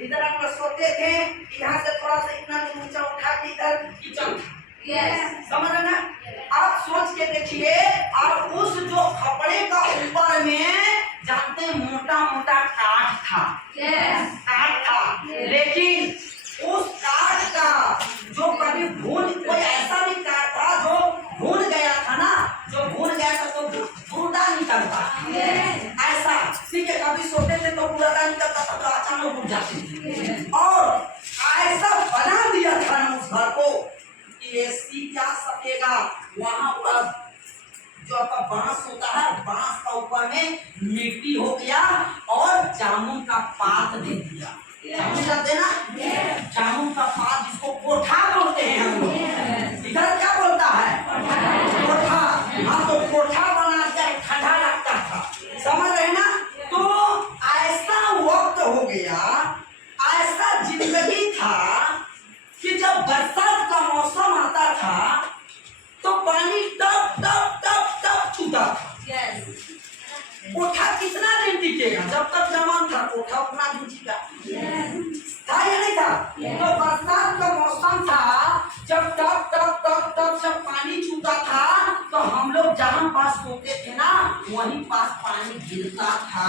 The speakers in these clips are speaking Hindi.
इधर हम लोग सोते थे, यहाँ से थोड़ा सा इतना ऊंचा उठा के इधर किचन था। समझ रहे ना? आप सोच के देखिए, और उस जो खपड़े का ऊपर में जानते मोटा मोटा काठ था। काठ था, लेकिन उस काठ का जो कभी भून, कोई ऐसा भी काठ था जो भून गया था ना, जो भून गया था तो बुर्दा निकलता, ऐसा ठीक है। कभी सोते थे तो बुर्दा निकलता था, तो अचानक उठ जाते थे। और ऐसा बना दिया था ना उस घर को कि एसी क्या सकेगा। वहां पर जो आपका बांस होता है, बांस का ऊपर में मिट्टी हो गया और जामुन का पात दे दिया। जानते ना, जामुन का पात जिसको कोठा बोलते हैं हम लोग, इधर क्या बोलता है, कोठा। हाँ, तो कोठा बना के ठंडा लगता था। समझ रहे ना? तो ऐसा वक्त हो गया, ऐसा जिंदगी था कि जब बरसात का मौसम आता था तो पानी टप टप टप टप छूटा था। कोठा कितना दिन टिकेगा? जब तक जमान था कोठा उतना दिन टिका था या नहीं था? तो बरसात का मौसम था, जब टप टप टप टप जब पानी छूटा था तो हम लोग जहाँ पास सोते थे ना, वहीं पास पानी गिरता था।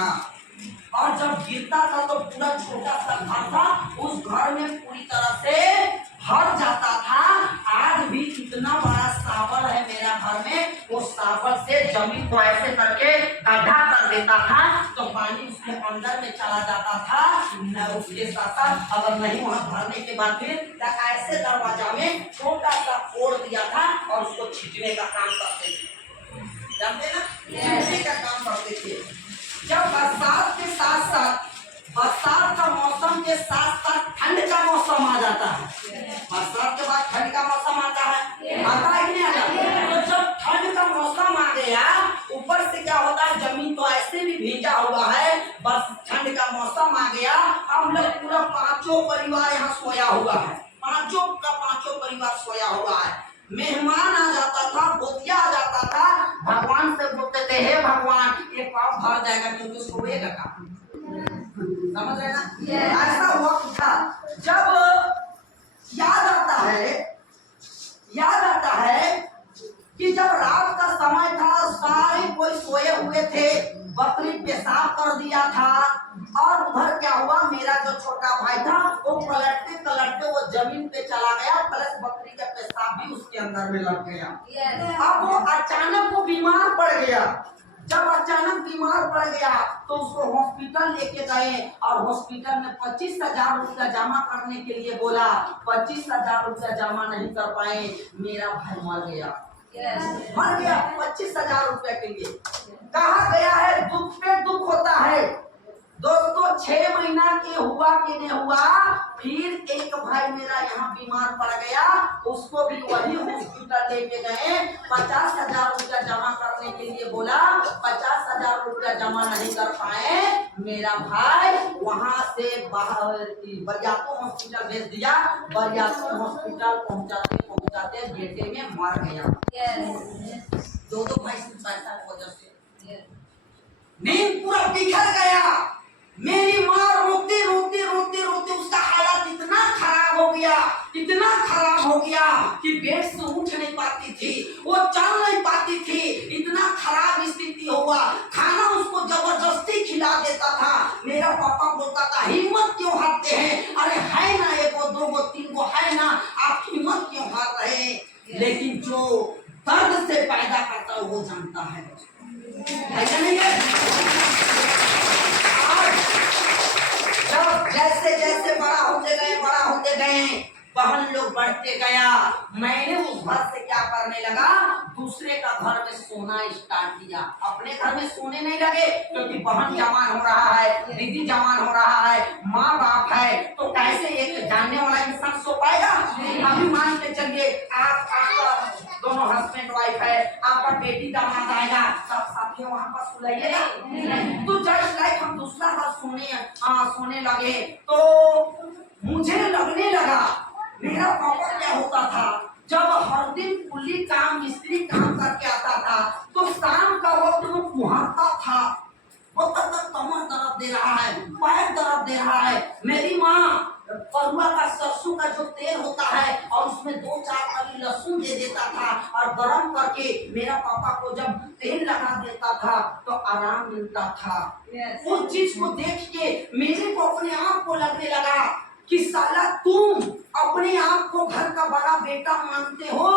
और जब गिरता था तो पूरा छोटा सा घर था, उस घर में पूरी तरह से भर जाता था। आज भी इतना बड़ा सावर है मेरा घर में, वो सावर से जमीन को ऐसे करके गड्ढा कर देता था तो पानी उसके अंदर में चला जाता था। न उसके साथ साथ अगर नहीं वहां भरने के बाद फिर ऐसे दरवाजा में छोटा सा फोड़ दिया था और उसको छींटने का काम करते थे। जानते ना, छींटने का काम करते थे। जब बरसात के साथ साथ, बरसात का मौसम के साथ साथ ठंड का मौसम आ जाता है। बरसात के बाद ठंड का मौसम आता है, आता है कि नहीं आता? तो जब ठंड का मौसम आ गया, ऊपर से क्या होता है, जमीन तो ऐसे भी भींजा हुआ है, बस ठंड का मौसम आ गया। हम लोग पूरा पांचों परिवार यहाँ सोया हुआ है, पांचों का पांचों परिवार सोया हुआ है। मेहमान आ जाता था, बोतिया आ जाता था, भगवान से बोलते थे, हे भगवान ये पाप भर जाएगा क्योंकि सोएगा का। समझ रहे ना? ऐसा वक्त था जब याद आता है कि जब रात का समय था, सारे कोई सोए हुए थे, बकरी पेशाब कर दिया था। और उधर क्या हुआ, मेरा जो छोटा भाई था वो पलटते पलटते वो जमीन पे चला गया, प्लस बकरी का पेशाब भी उसके अंदर में लग गया। अब वो अचानक वो बीमार पड़ गया। जब अचानक बीमार पड़ गया तो उसको हॉस्पिटल लेके गए और हॉस्पिटल में 25,000 रुपया जमा करने के लिए बोला। 25,000 रुपया जमा नहीं कर पाए, मेरा भाई मर गया। मर गया 25,000 रुपया के लिए। कहा गया है दुख पे दुख होता है दोस्तों। 6 महीना के हुआ कि नहीं हुआ, फिर एक भाई मेरा यहाँ बीमार पड़ गया, उसको भी वही हॉस्पिटल लेके गए। 50,000 रुपया जमा करने के लिए बोला, 50,000 रुपया जमा नहीं कर पाए, मेरा भाई वहां से बाहर बरियातो हॉस्पिटल भेज दिया। बरियातो हॉस्पिटल पहुंचाते पहुंचाते बेटे में मर गया। दो भाई पैसा की वजह से नींद पूरा बिखर गया। मेरी माँ रोते रोते रोते रोते, उसका हालत इतना खराब हो गया, इतना खराब हो गया कि बेड से उठ नहीं पाती थी, वो चल नहीं पाती थी, इतना खराब स्थिति हुआ। खाना उसको जबरदस्ती खिला देता था। मेरा पापा बोलता था हिम्मत क्यों हारते हैं, अरे है ना 1 2 3 है ना, आप हिम्मत क्यों हार रहे हैं। लेकिन जो दर्द से पैदा करता है वो जानता है, ऐसा नहीं है। जब जैसे जैसे बड़ा होते गए बहन लोग बढ़ते गया, मैंने उस घर से क्या करने लगा, दूसरे का घर में सोना स्टार्ट किया। अपने घर में सोने नहीं लगे क्योंकि बहन जवान हो रहा है, दीदी जवान हो रहा है, माँ बाप है, तो कैसे एक जानने वाला इंसान सो पाएगा। अभी मान के चलिए आप दोनों हस्बैंड वाइफ है, आपका बेटी दामाद आएगा, सब साथी वहाँ पर सुलाइएगा। तो जस्ट लाइक हम दूसरा घर सोने लगे तो मुझे लगने लगा मेरा पापा क्या होता था, जब हर दिन कुली काम मिस्त्री काम करके आता था तो शाम का वक्त वो कुहाता था, वो तब तक कमर दर्द दे रहा है, पैर दर्द दे रहा है। मेरी माँ परुआ का सरसों का जो तेल होता है और उसमें 2-4 कली लहसुन दे देता था और गरम करके मेरा पापा को जब तेल लगा देता था तो आराम मिलता था। उस चीज को देख के मेरे को अपने आप को लगने लगा कि साला तुम अपने आप को घर का बड़ा बेटा मानते हो।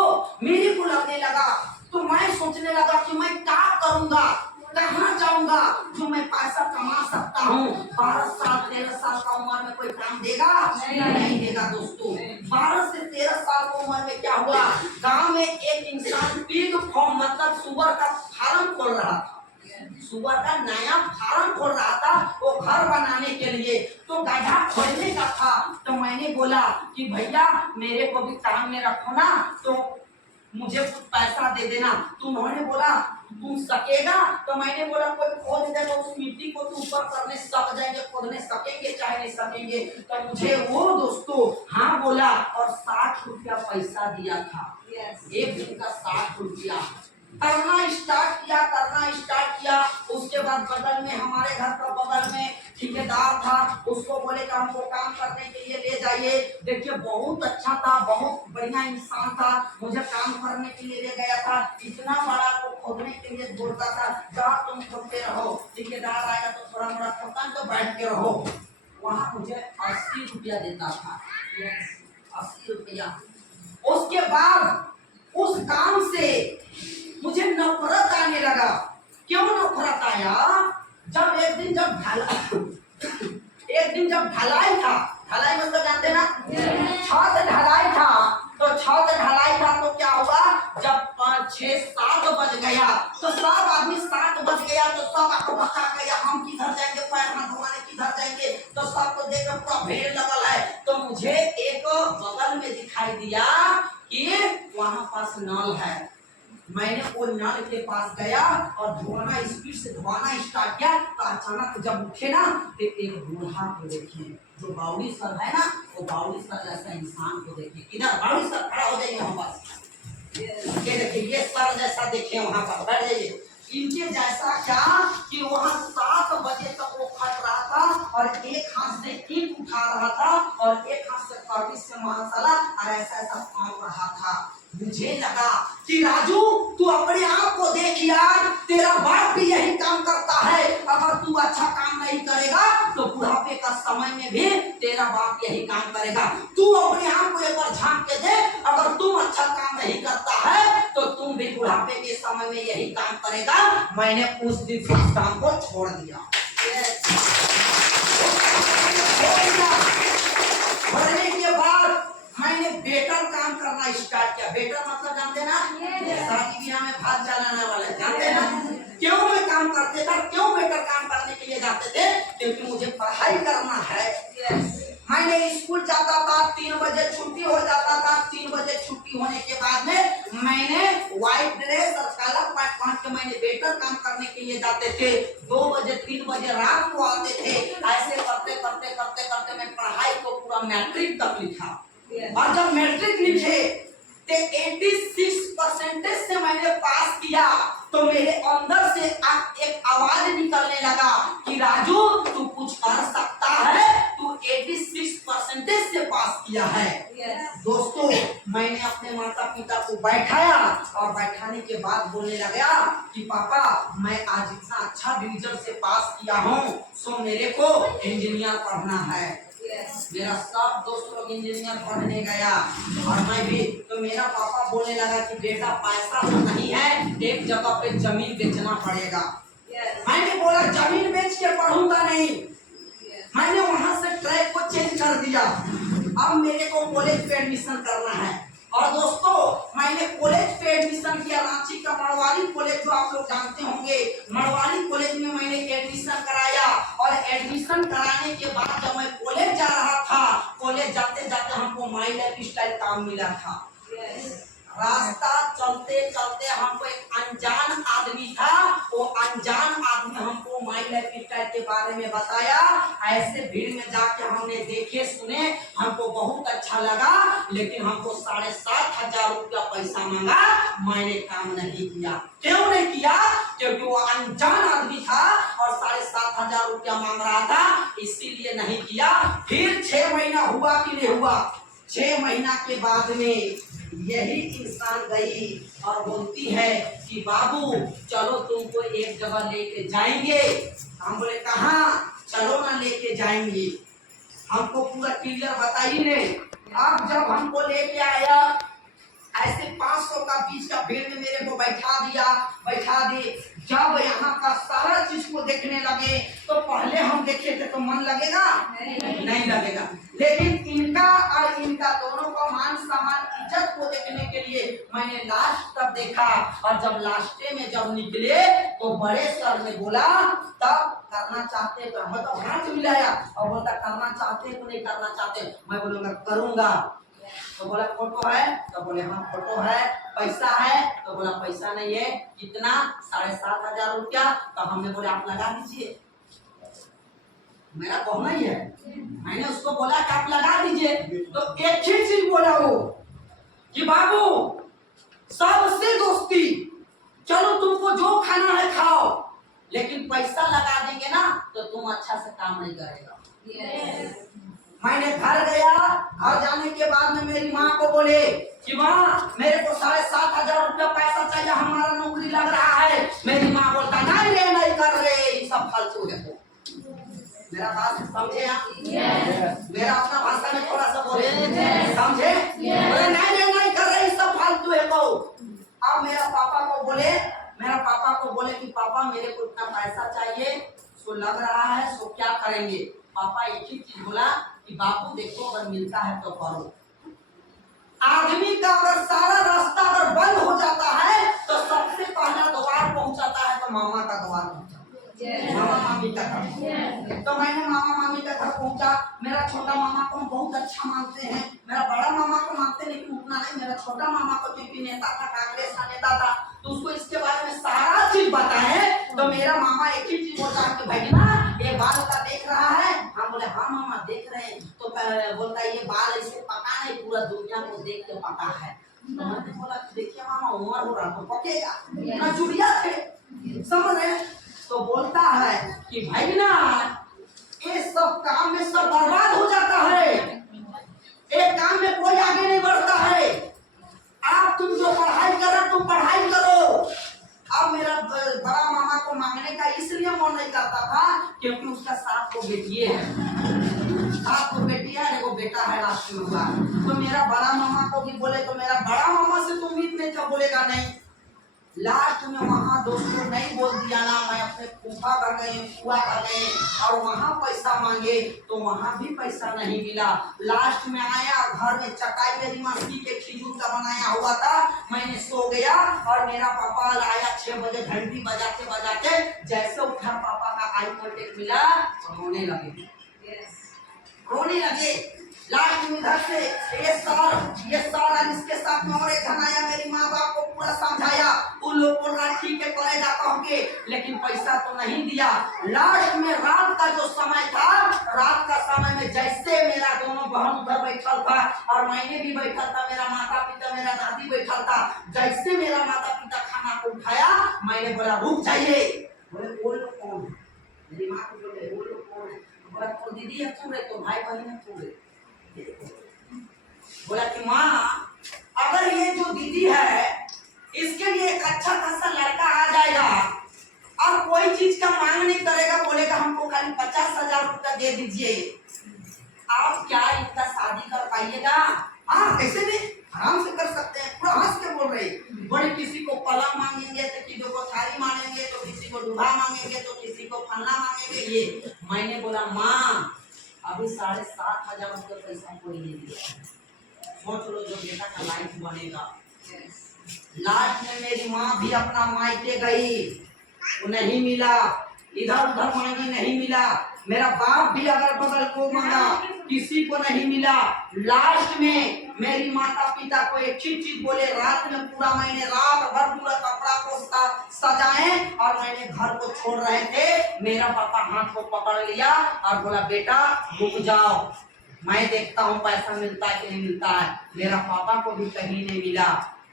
मेरे को लगने लगा तो मैं सोचने लगा कि मैं क्या करूंगा, कहाँ जाऊंगा जो मैं पैसा कमा सकता हूँ। 12 साल 13 साल का उम्र में कोई काम देगा? नहीं देगा दोस्तों। 12 से 13 साल की उम्र में क्या हुआ, गांव में एक इंसान पिग फार्म मतलब सुअर का फार्म खोल रहा था। सुअर का नया फार्म खोल रहा था वो घर बनाने के लिए, तो गड्ढा खोलने का था। तो मैंने बोला कि भैया मेरे को भी काम में रखो ना, तो मुझे कुछ पैसा दे देना। तो उन्होंने बोला तुम सकेगा? तो मैंने बोला कोई खोद देगा उस मिट्टी को तुम ऊपर करने सक जाएंगे, खोदने सकेंगे चाहे नहीं सकेंगे। तो मुझे वो दोस्तों हाँ बोला और 60 रुपया पैसा दिया था। एक दिन का 60 रुपया करना स्टार्ट किया। उसके बाद बगल में हमारे घर का बगल में ठेकेदार था, उसको बोले कि हमको काम करने के लिए ले जाइए। देखिए बहुत अच्छा था, बहुत बढ़िया इंसान था, मुझे काम करने के लिए ले गया था। इतना बड़ा को खोदने के लिए बोलता था जहाँ तुम खोदते रहो, ठेकेदार आएगा तो थोड़ा मोड़ा खोदता तो बैठ के रहो। वहाँ मुझे 80 रुपया देता था, 80 रुपया। उसके बाद उस काम से मुझे नफरत आने लगा। क्यों नफरत आया? जब एक दिन जब ढलाई था, ढलाई मतलब जानते ना, छत ढलाई था। तो छत ढलाई था तो क्या हुआ, जब 5-6-7 बज गया तो सब आदमी 7 बज गया तो सब आपको बता गया हम किधर जाएंगे, पैर हाथ धोने किधर जाएंगे। तो सबको देख कर पूरा भीड़ लगल है। तो मुझे एक बगल में दिखाई दिया कि वहां पास नल है। मैंने वो नल के पास गया और धोना स्पीड से धोना स्टार्ट किया। तो अचानक जब उठे ना तो एक बूढ़ा को देखे, जो बाउली सर है ना, वो बाउली सर जैसा इंसान को देखे। इधर बाउली सर खड़ा हो जाइए वहां पास, ये देखिए ये सर जैसा देखे वहां पर बैठ जाइए। इनके जैसा क्या कि वहां 7 बजे तक वो खट रहा था और एक हाथ से ईंट उठा रहा था और एक हाथ से कड़वी से मसाला और ऐसा ऐसा काम रहा था। मुझे लगा कि राजू तू अपने आप को देख यार, तेरा बाप भी यही काम करता है। अगर तू अच्छा काम नहीं करेगा तो बुढ़ापे का समय में भी तेरा बाप यही काम करेगा। तू अपने आप को एक बार झांक के देख, अगर तुम अच्छा काम नहीं करता है तो तुम भी बुढ़ापे के समय में यही काम करेगा। मैंने उस दिन इस काम को छोड़ दिया। छोड़ने के बाद मैंने बेटर काम करना स्टार्ट किया। बेटर मतलब जानते ना, शादी ब्याह में भात चलाने वाले, जानते ना। क्यों मैं काम करते था, क्यों बेटर काम करने के लिए जाते थे? क्योंकि मुझे पढ़ाई करना है। मैंने स्कूल जाता था, 3 बजे छुट्टी हो जाता था। 3 बजे छुट्टी होने के बाद में मैंने व्हाइट ड्रेस और काला पैंट पहन के मैंने बेटर काम करने के लिए जाते थे। 2 बजे 3 बजे रात को आते थे। ऐसे करते करते करते करते मैं पढ़ाई को पूरा मैट्रिक तक लिखा। और जब मैट्रिक लिखे तो 86% से मैंने पास किया। तो मेरे अंदर से एक आवाज निकलने लगा कि राजू तू कुछ कर सकता है, तू 86% से पास किया है। दोस्तों मैंने अपने माता पिता को बैठाया और बैठाने के बाद बोलने लगा कि पापा मैं आज इतना अच्छा डिवीजन से पास किया हूँ, सो मेरे को इंजीनियर पढ़ना है। मेरा सब दोस्त लोग इंजीनियर पढ़ने गया और मैं भी। तो मेरा पापा बोलने लगा कि बेटा पैसा तो नहीं है, एक जगह पे जमीन बेचना पड़ेगा। मैंने बोला जमीन बेच के पढ़ूंगा नहीं। मैंने वहां से ट्रैक को चेंज कर दिया। अब मेरे को कॉलेज पे एडमिशन करना है। और दोस्तों मैंने कॉलेज पे एडमिशन किया, रांची का मड़वाली कॉलेज जो आप लोग जानते होंगे। मड़वाली कॉलेज में मैंने एडमिशन कराया और एडमिशन कराने के बाद जब मैं कॉलेज जा रहा था, कॉलेज जाते जाते हमको माई लाइफ स्टाइल काम मिला था। रास्ता चलते चलते हमको एक अनजान आदमी था, वो अनजान आदमी हमको माई लाइफ स्टाइल के बारे में बताया। ऐसे भीड़ में जाके हमने देखे सुने, हमको बहुत अच्छा लगा, लेकिन हमको 7,500 रुपया पैसा मांगा। मैंने काम नहीं किया। क्यों नहीं किया? क्योंकि वो अनजान आदमी था और 7,500 रुपया मांग रहा था, इसीलिए नहीं किया। फिर 6 महीना हुआ कि नहीं हुआ? 6 महीना के बाद में यही इंसान गई और बोलती है कि बाबू चलो तुमको एक जगह लेके जाएंगे। हम बोले कहाँ? चलो ना लेके जाएंगे। हमको पूरा क्लियर बताइए। अब जब हमको लेके आया, ऐसे 500 का बीच का भीड़ में मेरे को बैठा दिए। जब यहाँ का सारा चीज को देखने लगे तो पहले हम देखे थे तो मन लगेगा? नहीं लगेगा। लेकिन इनका और इनका दोनों का मान सम्मान इज्जत को देखने के लिए मैंने लास्ट तक देखा। और जब लास्टे में जब निकले तो बड़े सर ने बोला तब करना चाहते तो मतलब हाथ मिलाया और बोलता करना चाहते तो नहीं करना चाहते। मैं बोलूँगा करूँगा। तो बोला फोटो है? तो बोले हाँ फोटो है। पैसा है? तो बोला पैसा नहीं है। कितना? 7,500 रुपया। तो हमने बोले आप लगा दीजिए, मेरा कहना ही है। मैंने उसको बोला कि आप लगा दीजिए। तो एक ही चीज बोला वो कि बाबू सबसे दोस्ती, चलो तुमको जो खाना है खाओ, लेकिन पैसा लगा देंगे ना तो तुम अच्छा से काम नहीं करेगा। मैंने घर गया। घर जाने के बाद में मेरी माँ को बोले कि माँ मेरे को 7,500 रुपया पैसा चाहिए, हमारा नौकरी लग रहा है। मेरी माँ बोलता नहीं कर रहे, ये सब फालतू है। मेरा बात समझे आप? मेरा अपना भाषा में थोड़ा सा बोले, समझे? बोले नहीं कर रहे, सब फालतू है। तो अब मेरा पापा को बोले कि पापा मेरे को इतना पैसा चाहिए, सो लग रहा है, सो क्या करेंगे? पापा एक ही चीज बोला कि बापू देखो अगर मिलता है तो करो। आदमी का अगर सारा रास्ता अगर बंद हो जाता है तो सबसे पहला द्वार पहुंचाता है तो मामा का द्वार पहुंचा, मामा मामी का घर। तो मैंने मामा मामी का घर पहुंचा। मेरा छोटा मामा को हम बहुत अच्छा मानते हैं, मेरा बड़ा मामा को मानते लेकिन उतना नहीं। मेरा छोटा मामा को क्योंकि नेता था, कांग्रेस का नेता था, तो उसको इसके बारे में सारा चीज बताए। तो मेरा मामा एक ही चीज बोलता है कि भाई ना ये बाल का देख रहा है। हम बोले हाँ मामा देख रहे हैं। तो बोलता है ये बाल ऐसे पका नहीं, पूरा दुनिया को देख के पका है। तो मैंने बोला देखिए मामा उम्र हो रहा तो पकेगा ना, चुड़िया थे, समझ रहे? तो बोलता है कि भाई ना ये सब काम में सब बर्बाद हो जाता है, एक काम में कोई आगे नहीं बढ़ता है। आप तुम जो पढ़ाई करो तुम पढ़ाई करो। अब मेरा बड़ा मामा को मांगने का इसलिए मन नहीं करता था क्योंकि उसका 7 को बेटी है, 7 को बेटी है, एगो बेटा है लास्ट में हुआ। तो मेरा बड़ा मामा को भी बोले तो मेरा बड़ा मामा से तो उम्मीद नहीं था, बोलेगा नहीं। लास्ट में वहाँ दोस्तों नहीं बोल दिया ना, मैं अपने फूफा कर गए, फुआ कर गए और वहाँ पैसा मांगे तो वहाँ भी पैसा नहीं मिला। लास्ट में आया घर में चटाई मेरी मस्ती के खिजूर का बनाया हुआ था, मैंने सो गया और मेरा पापा आया 6 बजे घंटी बजाते बजाते। जैसे उठा पापा का आई कांटेक्ट मिला, रोने लगे। लास्ट में इधर से ये साल इसके साथ में और एक जन आया, मेरी माँ बाप को पूरा समझाया, उन लोग बोल रहा ठीक है करेगा कह के, लेकिन पैसा तो नहीं दिया। लास्ट में रात का जो समय था, रात का समय में जैसे मेरा दोनों बहन उधर बैठल था और मैंने भी बैठा था, मेरा माता पिता मेरा दादी बैठा था। जैसे मेरा माता पिता खाना को उठाया, मैंने बोला रुक जाइए। बोले वो लोग कौन है? मेरी माँ को बोले वो लोग कौन है? बोला तो दीदी है पूरे, तो भाई बहन है पूरे। बोला कि माँ अगर ये जो दीदी है इसके लिए एक अच्छा खासा लड़का आ जाएगा और कोई चीज का मांग नहीं करेगा, बोलेगा हमको खाली 50,000 रुपया दे दीजिए, आप क्या इनका शादी कर पाइएगा? हाँ कैसे भी आराम से कर सकते हैं। पूरा हंस के बोल रहे। बड़े किसी को पलंग मांगेंगे तो किसी को थाली मांगेंगे तो किसी को दूल्हा मांगेंगे तो किसी को फलना मांगेंगे। ये मैंने बोला माँ अभी 7,500 रुपये पैसा कोई नहीं दिया, सोच लो जो बेटा का लाइफ बनेगा। लास्ट में मेरी माँ भी अपना मायके गई, वो नहीं मिला, इधर उधर मांगी नहीं मिला। मेरा बाप भी अगल बगल को मांगा, किसी को नहीं मिला। लास्ट में मेरी माता पिता को एक चीज बोले, रात में पूरा मैंने रात भर पूरा कपड़ा को सजाए और मैंने घर को छोड़ रहे थे, मेरा पापा हाथ को पकड़ लिया और बोला बेटा रुक जाओ, मैं देखता हूँ पैसा मिलता है कि नहीं मिलता है। मेरा पापा को भी कहीं नहीं मिला।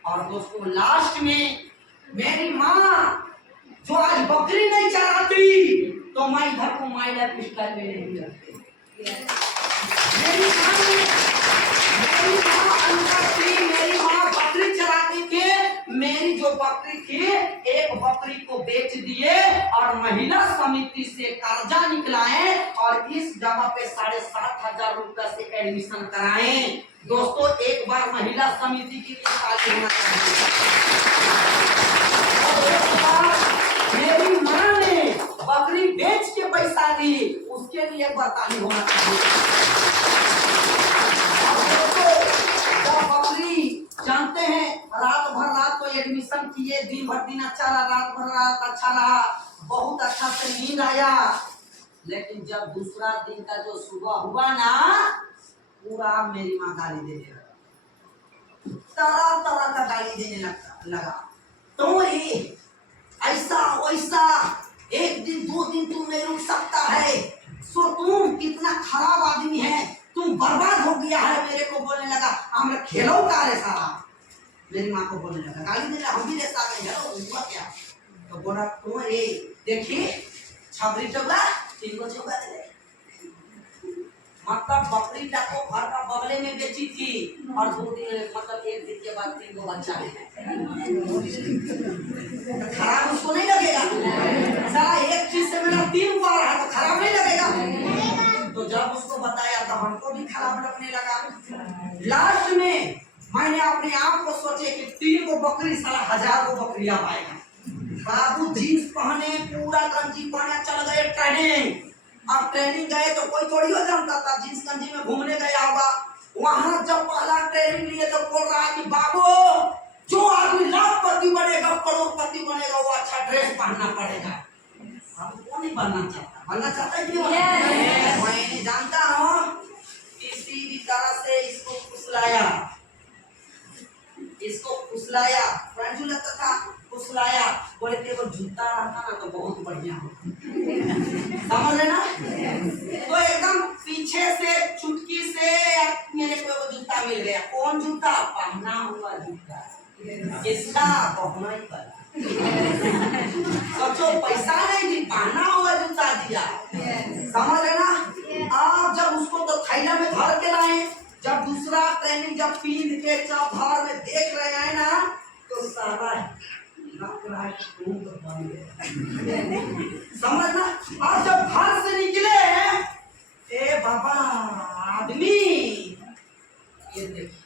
और दोस्तों लास्ट में मेरी माँ जो आज बकरी नहीं चराती तो मैं इधर को माई लाइफ स्टाइल में नहीं रखती। मेरी माँ बकरी चराती थी। मेरी जो बकरी थी एक बकरी को बेच दिए और महिला समिति से कर्जा निकलाए और इस जगह पे 7,500 रुपये से एडमिशन कराए। दोस्तों एक बार महिला समिति की ताली होना चाहिए। मेरी माँ ने बकरी बेच के पैसा दी, उसके लिए बतानी होना चाहिए। जब बकरी जानते हैं रात को एडमिशन किए, दिन भर दिन अच्छा रहा, रात भर रात अच्छा रहा, बहुत अच्छा से नींद आया। लेकिन जब दूसरा दिन का जो सुबह हुआ ना, पूरा मेरी माँ गाली देने लगा, तरह तरह का गाली देने लगा। तो ये ऐसा वैसा, एक दिन 2 दिन तुम नहीं रुक सकता है, सो तुम कितना खराब आदमी है, तुम बर्बाद हो गया है। मेरे को बोलने लगा हम खेलो का रे सारा, मेरी माँ को बोलने लगा, गाली देने हम भी लेता हुआ क्या। तो बोला तुम ये देखिए छबरी चौगा 3 को चौगा दे, मतलब बकरी को घर का बगले में बेची थी और 2 दिन मतलब 1 दिन के बाद 3 को बच्चा है। खराब उसको नहीं लगेगा, सारा एक चीज से मेरा 3 को आ रहा है तो खराब नहीं लगेगा। तो जब उसको बताया तो हमको भी खराब लगने लगा। लास्ट में मैंने अपने आप को सोचे कि 3 को बकरी साला 1000 को बकरियां पाएगा। बाबू जीन्स पहने, पूरा गंजी पहने, चल गए ट्रेनिंग। अब ट्रेनिंग गए तो कोई थोड़ी हो जानता था, जींस गंजी में घूमने गया होगा। वहां जब पहला ट्रेनिंग लिए तो बोल रहा है कि बाबू जो आदमी लाखपति बनेगा, करोड़पति बनेगा, वो अच्छा ड्रेस पहनना पड़ेगा। अब वो नहीं बनना चाहता है क्यों? मैं जानता हूँ किसी भी तरह से इसको फुसलाया, लगता था फुसलाया, बोले कि वो जूता रहता ना तो बहुत बढ़िया हो, समझ लेना। तो एकदम पीछे से चुटकी से मेरे को वो जूता मिल गया। कौन जूता? पहना हुआ जूता, किसका? पहना ही पर सोचो पैसा नहीं दी, पहना हुआ जूता दिया, समझ लेना। आप जब उसको तो थैला में भर के लाए, जब दूसरा ट्रेनिंग जब पीन के जब घर में देख रहे हैं ना, तो सारा समझना। और जब घर से निकले, ए बाबा आदमी ये देखिए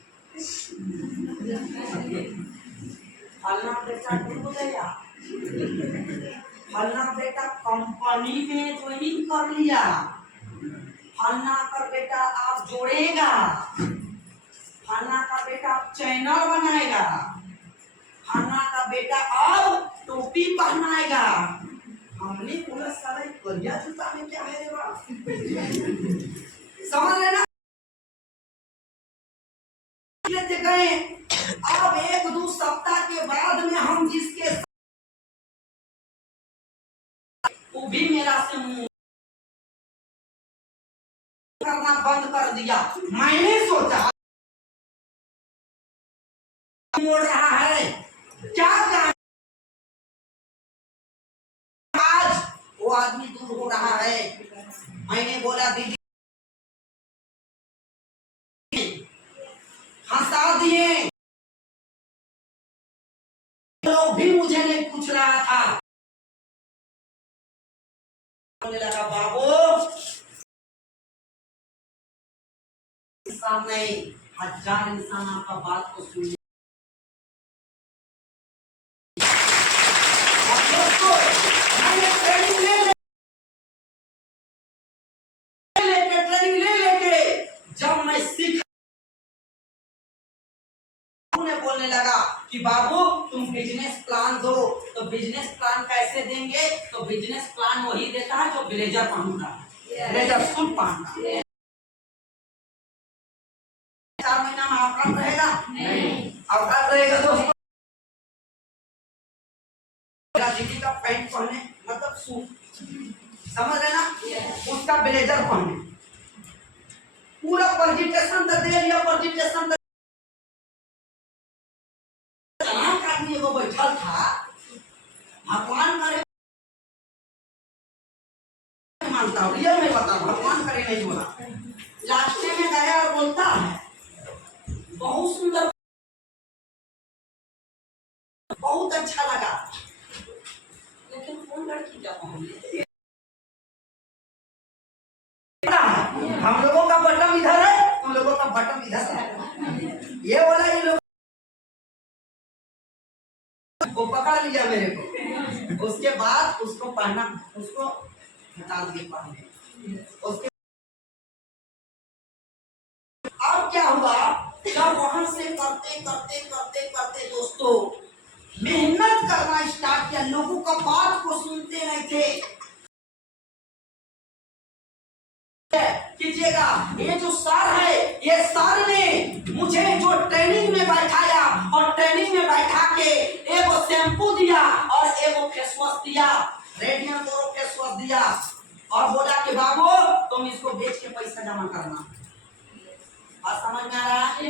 फलना बेटा डूब गया, फलना बेटा कंपनी में ज्वाइन कर लिया, फलना का बेटा आप जोड़ेगा, फलना का बेटा आप चैनल बनाएगा, फलना का बेटा अब टोपी पहनाएगा। हमने बोला सारा बढ़िया जूता में क्या है रे बाप, समझ लेना। गए अब 1-2 सप्ताह के बाद में हम जिसके वो भी मेरा से मुंह करना बंद कर दिया। मैंने सोचा मोड़ रहा है क्या कर, आज वो आदमी दूर हो रहा है। मैंने बोला दीदी हंसा दिए, लोग भी मुझे नहीं पूछ रहा था। बोलने लगा बाबू इंसान नहीं, 1000 इंसान आपका बात को सुन। जब मैं सीख बोलने लगा कि बाबू तुम बिजनेस प्लान दो, तो बिजनेस प्लान कैसे देंगे? तो बिजनेस प्लान वही देता है जो ब्लेजर पहनता है, ब्लेजर सूट पहनता है। 4 महीना में आप अवकाश रहेगा नहीं, अवकाश रहेगा दोस्तों। दीदी का पैंट पहने मतलब सूट, समझ रहे ना, उसका ब्लेजर पहने, पूरा प्रेजेंटेशन तो दे लिया, प्रेजेंटेशन आदमी को बैठल था, भगवान करे मानता हूँ, रियल में बता, भगवान करे नहीं बोला, लास्ट में गया और बोलता है बहुत सुंदर, बहुत अच्छा लगा, लेकिन कौन लड़की क्या पहन, हम लोगों का बटन इधर है, तुम लोगों का बटन इधर है, ये वाला ये लोग वो पकड़ लिया मेरे को, उसके बाद उसको पहना, उसको हटा दिए पहने, उसके अब क्या हुआ, जब वहां से करते करते करते करते दोस्तों मेहनत करना स्टार्ट किया, लोगों का बात को सुनते नहीं थे, कीजिएगा, ये जो सर है, ये सर ने मुझे जो ट्रेनिंग में बैठाया और ट्रेनिंग में बैठा के एक शैम्पू दिया और एक फेस वॉश दिया, रेडियन बोरो फेस वॉश दिया और बोला कि बाबू तुम इसको बेच के पैसा जमा करना, बात समझ में आ रहा है?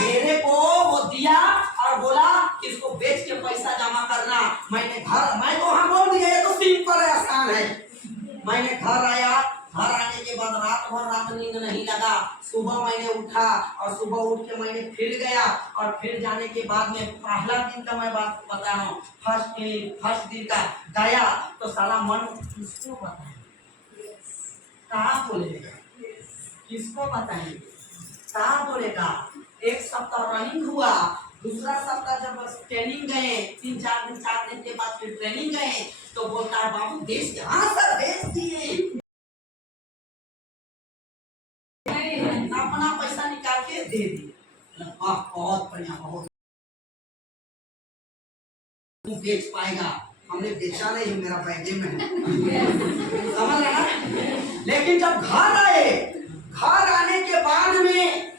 मेरे को वो दिया और बोला कि इसको बेच के पैसा जमा करना, मैंने तो वहां बोल दिया ये तो सिंपल है, आसान है, मैंने घर आया, घर आने के बाद रात भर रात नींद नहीं लगा, सुबह मैंने उठा और सुबह उठ के मैंने फिर गया और फिर जाने के बाद में पहला दिन का मैं बात बता रहा हूँ, फर्स्ट दिन का गया तो साला मन किसको बताए, कहाँ बोलेगा, किसको बताएंगे, कहाँ बोलेगा, एक सप्ताह रनिंग हुआ, दूसरा सप्ताह जब ट्रेनिंग गए, 4 दिन के बाद फिर ट्रेनिंग गए तो बोलता है बाबू बेच, हाँ सर बेच दिए, अपना पैसा निकाल के दे दिए, बहुत बढ़िया, बहुत तू बेच पाएगा, हमने बेचा नहीं, मेरा बैगे में है, समझ रहे ना। लेकिन जब घर आए, घर आने के बाद में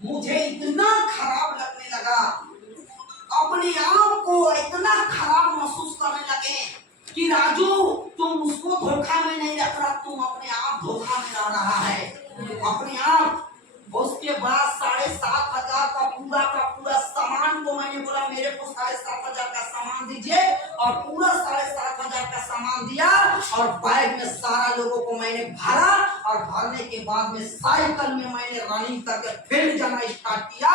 मुझे इतना खराब लगने लगा, अपने आप को इतना खराब महसूस करने लगे कि राजू तुम उसको धोखा में नहीं रख रहा, तुम अपने आप धोखा में रह रहा है, अपने आप। उसके बाद 7,500 का पूरा सामान को मैंने बोला मेरे को 7,500 का सामान दीजिए और पूरा 7,500 का सामान दिया और बैग में सारा लोगों को मैंने भरा और भरने के बाद में साइकिल में मैंने रनिंग करके फील्ड जाना स्टार्ट किया।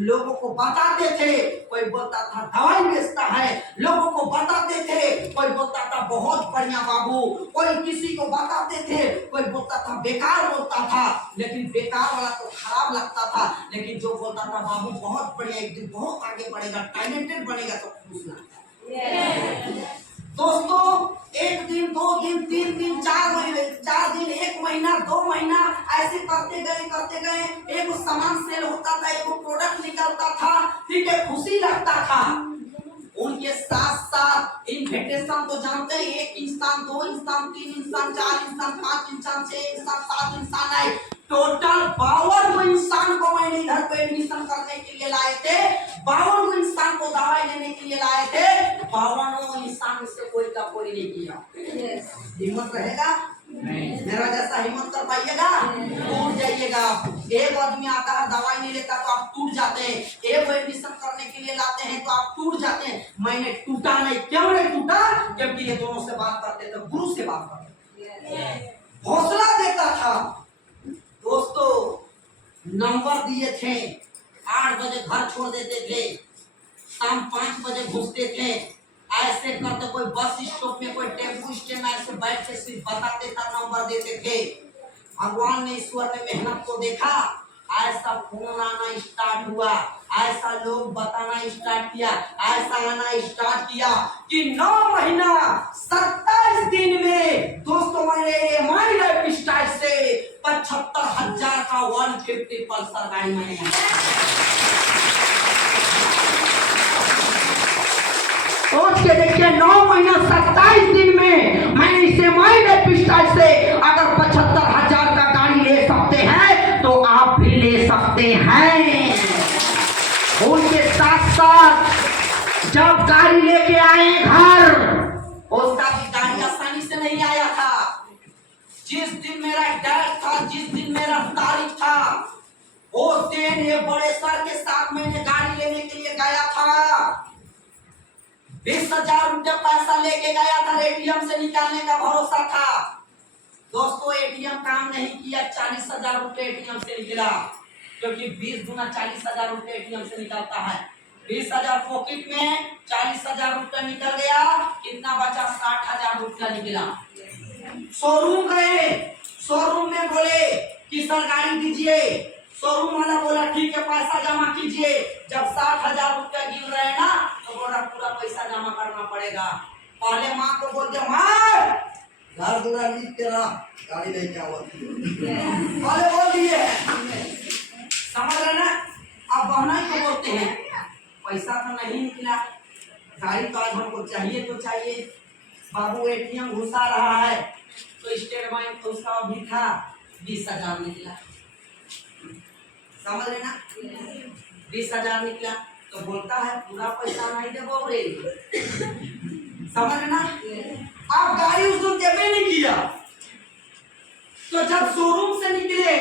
लोगों को बताते थे, कोई बोलता था दवाई बेचता है, लोगों को बताते थे, कोई बोलता था बहुत बढ़िया बाबू, कोई किसी को बताते थे, कोई बोलता था बेकार बोलता था, लेकिन बेकार वाला तो खराब लगता था, लेकिन जो बोलता था बाबू बहुत बढ़िया, एक दिन बहुत आगे बढ़ेगा, टैलेंटेड बनेगा तो खुश लगता। दोस्तों 1 दिन 2 दिन 3 दिन 4 महीने 4 दिन 1 महीना 2 महीना ऐसे करते गए एक सामान सेल होता था, एक प्रोडक्ट निकलता था, ठीक है, खुशी लगता था। उनके साथ साथ इन्विटेशन तो जानते हैं, 1 इंसान 2 इंसान 3 इंसान 4 इंसान 5 इंसान 6 इंसान 7 इंसान आए, टोटल 52 इंसान को मैंने इधर पे एडमिशन करने के लिए लाए थे, 52 इंसान को दवाई लेने के लिए लाए थे, 52 इंसान से कोई का कोई नहीं किया। हिम्मत रहेगा? मेरा जैसा हिम्मत कर पाइएगा? टूट जाइएगा। एक आदमी आता है दवाई नहीं लेता तो आप टूट जाते हैं, एक एडमिशन करने के लिए लाते हैं तो आप टूट जाते हैं। मैंने टूटा नहीं, क्यों नहीं टूटा? क्योंकि ये दोनों से बात करते थे, गुरु से बात करते, हौसला देता था। दोस्तों नंबर दिए थे, 8 बजे घर छोड़ देते थे, शाम 5 बजे घुसते थे, ऐसे करते कोई बस स्टॉप में कोई टेम्पो स्टैंड ऐसे बैठ के सिर्फ बताते था, नंबर देते थे। भगवान ने, ईश्वर ने मेहनत को देखा, ऐसा फोन आना स्टार्ट हुआ, ऐसा लोग बताना स्टार्ट किया, ऐसा आना स्टार्ट किया कि 9 महीना 27 दिन में दोस्तों मैंने माई लाइफ स्टाइल से 75,000 का 150 पल्सर गाड़ी मैंने सोच के देखिए। 9 महीना 27 दिन में मैंने इसे माई लाइफ स्टाइल से अगर 75,000 का गाड़ी ले सकते हैं तो आप भी ले सकते हैं। बाद जब गाड़ी लेके आए घर, उसका भी गाड़ी आसानी से नहीं आया था। जिस दिन मेरा डेट था, जिस दिन मेरा तारीख था, उस दिन ये बड़े सर के साथ मैंने गाड़ी लेने के लिए गया था। 20,000 रुपया पैसा लेके गया था, एटीएम से निकालने का भरोसा था। दोस्तों एटीएम काम नहीं किया, 40,000 रुपये एटीएम से निकला, क्योंकि 20 गुना 40,000 रुपये एटीएम से निकलता है। 20,000 पॉकेट में, 40,000 रुपया निकल गया, कितना बचा? 60,000 रुपया निकला। शोरूम गए, शोरूम में बोले कि सर गाड़ी दीजिए। शोरूम वाला बोला ठीक है पैसा जमा कीजिए। जब 60,000 रुपया गिर रहे ना, तो बोला पूरा पैसा जमा करना पड़ेगा। पहले माँ को बोल दिया, माँ घर दूरा लीज के रहा, गाड़ी लेके आओ। पहले बोल दिए, समझ रहे ना? अब बहना को बोलते हैं, पैसा तो नहीं निकला, गाड़ी तो आज हमको चाहिए तो चाहिए। बाबू एटीएम घुसा रहा है, तो स्टेट बैंक तो उसका भी था, 20,000 निकला। समझ रहे ना? 20,000 निकला तो बोलता है पूरा पैसा नहीं दे बोले। समझ रहे ना? आप गाड़ी उसको देवे नहीं किया, तो जब शोरूम से निकले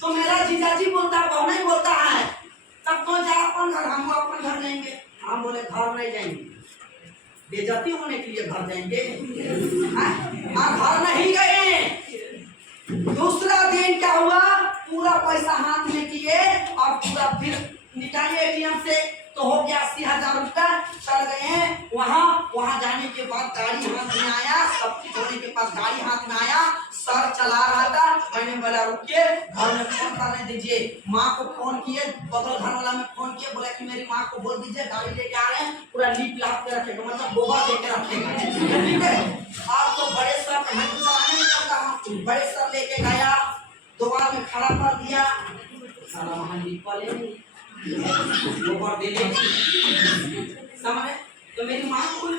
तो मेरा जीजाजी बोलता है, नहीं बोलता है, तब तो जा अपन घर, हम अपन घर जाएंगे। हम बोले घर नहीं जाएंगे, बेइज्जती होने के लिए घर जाएंगे। घर नहीं गए। दूसरा दिन क्या हुआ, पूरा पैसा हाथ में किए और पूरा फिर निकाले एटीएम से, तो हो गया 80,000 रुपया। चल गए वहाँ जाने के बाद गाड़ी हाथ में आया, सब कुछ होने के बाद गाड़ी हाथ में आया, सर चला रहा था। मैंने बोला रुकिए, घर में फोन करने दीजिए। माँ को फोन किए, बगल घर वाला में फोन किए, बोला कि मेरी माँ को बोल दीजिए गाड़ी लेके आ रहे हैं, पूरा लीप लाप के रखेगा, मतलब गोबर दे के रखेगा, ठीक है। आप तो बड़े सर चलाने नहीं करता, बड़े सर लेके गया, दोबारा में खड़ा कर दिया, सारा वहाँ लीप वाले गोबर दे दे। समझे? तो मेरी माँ को बोले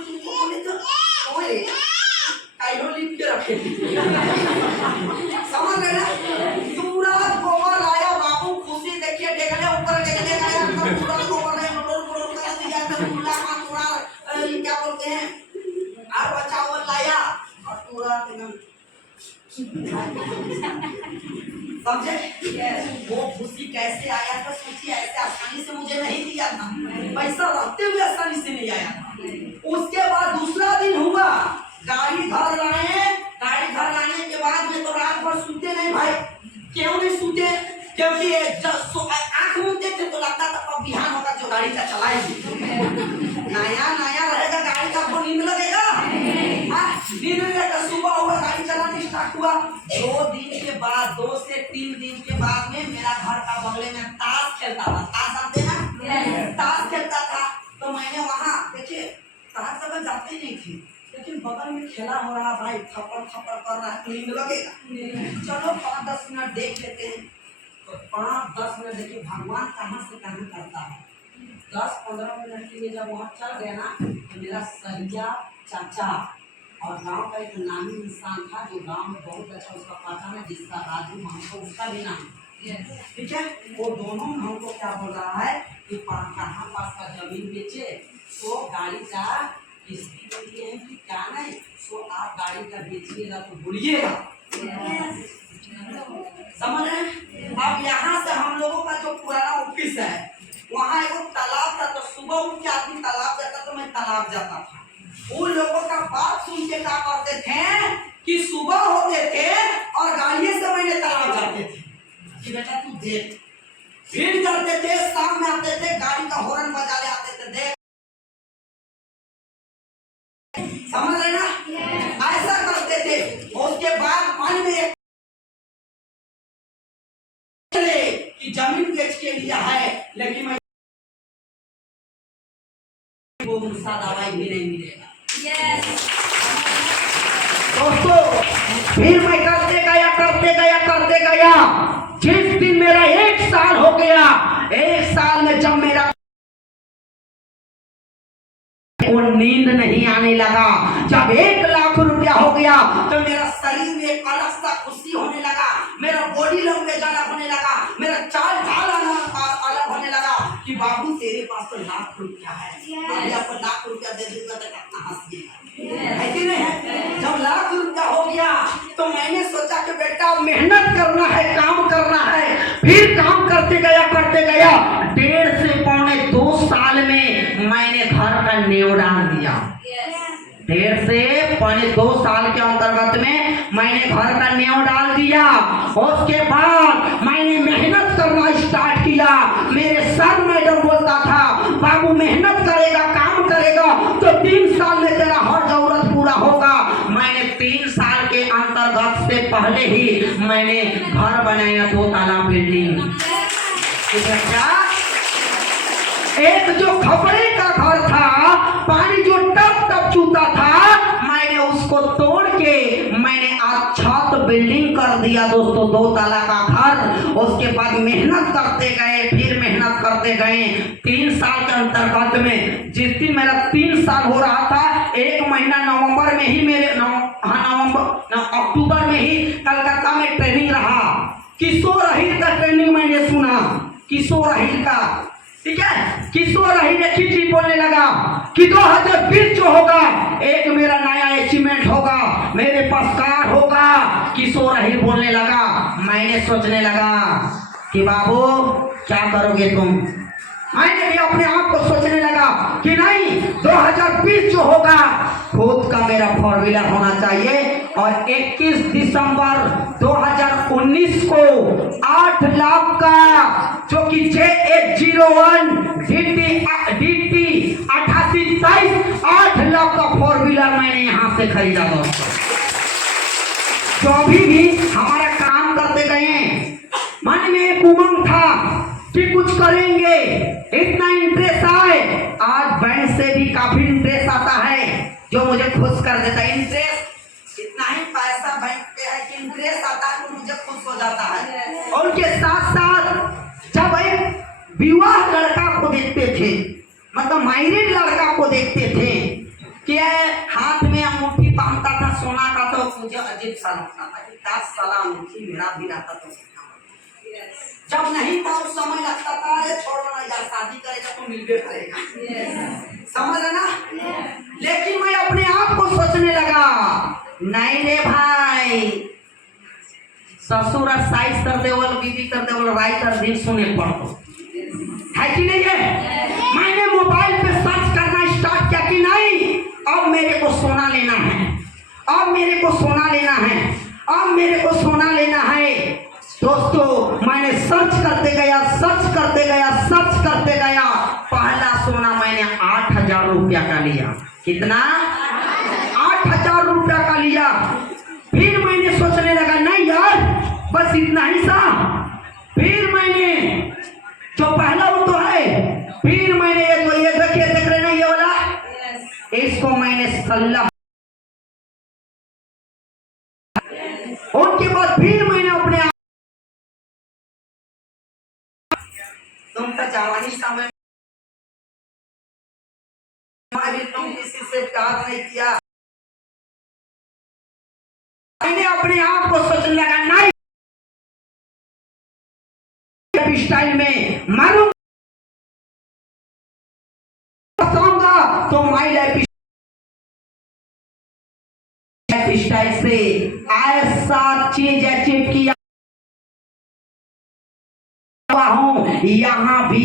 तो लीप के रखे। समझ रहे ना? पूरा गोबर लाया बाबू, खुशी देखिए, टेकले ऊपर टेकले गया, पूरा गोबर ने मोड़ कर दिया, पूरा हाथ पूरा क्या बोलते हैं और बच्चा वो लाया और पूरा एकदम समझे? वो खुशी कैसे आया था सोचिए, ऐसे आसानी से मुझे नहीं दिया था, पैसा रखते हुए आसानी से नहीं आया था। उसके बाद दूसरा दिन हुआ, गाड़ी घर लाए, गाड़ी घर लाने के बाद में तो रात भर सोते नहीं भाई। क्यों नहीं सोते? क्योंकि आंख मूंदते थे तो लगता था अब बिहान होगा जो गाड़ी का चलाएंगे। नया रहेगा गाड़ी का, आपको नींद लगेगा, नींद लगेगा। सुबह हुआ गाड़ी चलाना स्टार्ट हुआ, 2 दिन के बाद, 2 से 3 दिन के बाद में मेरा घर का बगले में ताश खेलता था। ताश जानते हैं? ताश खेलता था, तो मैंने वहाँ देखिए ताश सब जाते नहीं थे, लेकिन बगल में खेला हो रहा भाई, थप्पड़ कर रहा है, नींद लगेगा, चलो 5-10 मिनट देख लेते हैं। तो 5-10 मिनट देखिए भगवान कहाँ से कहाँ करता है। 10-15 मिनट के लिए जब वहाँ चल गया ना, तो मेरा सरिया चाचा और गांव का एक नामी इंसान था, जो गांव में बहुत अच्छा उसका पहचान है, जिसका राजू हमको, उसका भी नाम, ठीक है। वो दोनों हमको क्या बोल रहा है कि कहाँ पास का जमीन बेचे, तो गाड़ी का किस्ती देती है कि क्या नहीं, तो आप गाड़ी का बेचिएगा तो बोलिएगा। समझ रहे हैं? अब यहाँ से हम लोगों का जो पुराना ऑफिस है, वहाँ एक तालाब था, तो सुबह उठ के आदमी तालाब जाता, तो मैं तालाब जाता था। उन लोगों का बात सुन के क्या करते थे कि सुबह होते थे और गाड़ियों से मैंने तालाब जाते थे कि बेटा तू देख, फिर जाते थे, शाम में आते थे, गाड़ी का हॉर्न बजा ले आते थे, देख। समझ रहे ना? ऐसा करते थे। उसके बाद मन में कि जमीन बेच के लिया है, लेकिन मैं वो मुझसा दवाई भी नहीं मिलेगा। दोस्तों फिर मैं करते गया। जिस दिन मेरा 1 साल हो गया, 1 साल में जब मेरा को नींद नहीं आने लगा, जब 1 लाख रुपया हो गया, तो मेरा शरीर में एक अलग सा खुशी होने लगा, मेरा बॉडी लैंग्वेज अलग होने लगा, मेरा चाल ढाल अलग होने लगा कि बाबू तेरे पास तो लाख रुपया है, अभी आपको लाख रुपया दे दूंगा तो कितना हंसिएगा, है कि नहीं है? जब लाख रुपया हो गया तो मैंने सोचा कि बेटा मेहनत करना है, काम करना है। फिर काम करते गया 1.5 से पौने 2 साल में मैंने घर का नींव डाल दिया। 1.5 से पौने 2 साल के अंतर्गत में मैंने घर का नींव डाल दिया। उसके बाद मैंने मेहनत करना स्टार्ट किया। मेरे सर मैडम बोलता था बाबू मेहनत करेगा, काम करेगा तो 3 साल में तेरा हर जरूरत पूरा होगा। मैंने 3 साल के अंतर्गत से पहले ही मैंने घर बनाया 2 ताला बिल्डिंग। क्या एक जो खपड़े का घर था, पानी जो टप टप चूता था, मैंने उसको तोड़ के मैंने आज छत बिल्डिंग कर दिया दोस्तों, 2 ताला का घर। उसके बाद मेहनत करते गए, फिर मेहनत करते गए। 3 साल के अंतर्गत में जिस दिन मेरा 3 साल हो रहा था, 1 महीना नवंबर में ही मेरे अक्टूबर में ही कलकत्ता में ट्रेनिंग रहा। किशोर अहिर का ट्रेनिंग मैंने सुना, किशोर अहिर का, ठीक है। किशोर अहिर एक ही चीज बोलने लगा कि 2020 जो होगा एक मेरा नया अचीवमेंट होगा, मेरे पास कार होगा। किशोर अहिर बोलने लगा, मैंने सोचने लगा कि बाबू क्या करोगे तुम। मैंने भी अपने आप को सोचने लगा कि नहीं, 2020 जो होगा खुद का मेरा 4 व्हीलर होना चाहिए। और 21 दिसंबर 2019 को 8 लाख का, जो कि J801 DT 8823 8 लाख का 4 व्हीलर मैंने यहाँ से खरीदा दोस्तों। जो अभी भी हमारा काम करते गए, मन में एक उमंग था कि कुछ करेंगे, इतना इंटरेस्ट आए। आज बैंक से भी काफी इंटरेस्ट आता है जो मुझे खुश कर देता है। इंटरेस्ट इतना ही पैसा बैंक पे है कि इंटरेस्ट आता है तो मुझे खुश हो जाता है। और उनके साथ साथ जब एक विवाह लड़का को देखते थे, मतलब मैरिड लड़का को देखते थे कि हाथ में अंगूठी बांधता था सोना का, तो मुझे अजीब सा लगता था कि 10 साल अंगूठी मेरा भी रहता तो। जब नहीं था उस समय लगता था अरे छोड़ो ना यार, शादी करेगा तो मिलबे करेगा, समझ ना। लेकिन मैं अपने आप को सोचने लगा, नहीं रे भाई, ससुर साइज कर दे बोल, बीबी कर दे बोल, राइटर दिन सुने पड़ो, है कि नहीं है। मैंने मोबाइल पे सर्च करना स्टार्ट किया कि नहीं, अब मेरे को सोना लेना है, अब मेरे को सोना लेना है, अब मेरे को सोना लेना है। दोस्तों मैंने सर्च करते गया, सर्च करते गया, सर्च करते गया। पहला सोना मैंने 8,000 रुपया का लिया। कितना? 8,000 रुपया का लिया। फिर मैंने सोचने लगा नहीं यार बस इतना ही सा। फिर मैंने जो पहला वो तो है, फिर मैंने ये जो ये देख रहे ना ये वाला, इसको मैंने 16। उनके बाद फिर मैंने अपने तुम तो जवानी समय तुम किसी से प्यार नहीं किया। मैंने अपने आप को सोचने लगा नहीं, स्टाइल में मारूंगा तो माई लाइफ स्टाइल से ऐसा चीज अचीव किया हूं, यहाँ भी